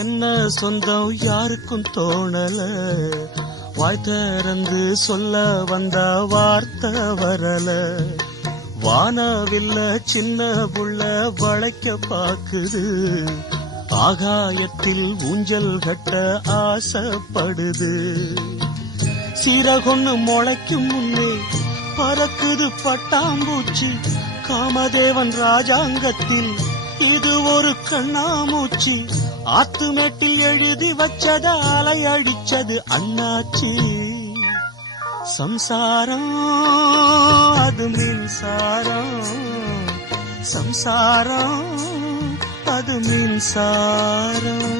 என்ன சொந்தம் யாருக்கும் தோணல, வாய் திறந்து சொல்ல வந்த வார்த்தை வரல. வானவில்ல சின்ன புள்ள வளைக்க பாக்குது, ஆகாயத்தில் ஊஞ்சல் கட்ட ஆசைப்படுது. சீரகொன்னு முளைக்கும் முன்னே பறக்குது பட்டாம்பூச்சி, காமதேவன் ராஜாங்கத்தில் இது ஒரு கண்ணாமூச்சி. ஆத்துமேட்டில் எழுதி வச்சத அலை அடிச்சது அண்ணாச்சி. சம்சாரம் அது மின்சாரம், சம்சாரம் அது மின்சாரம்.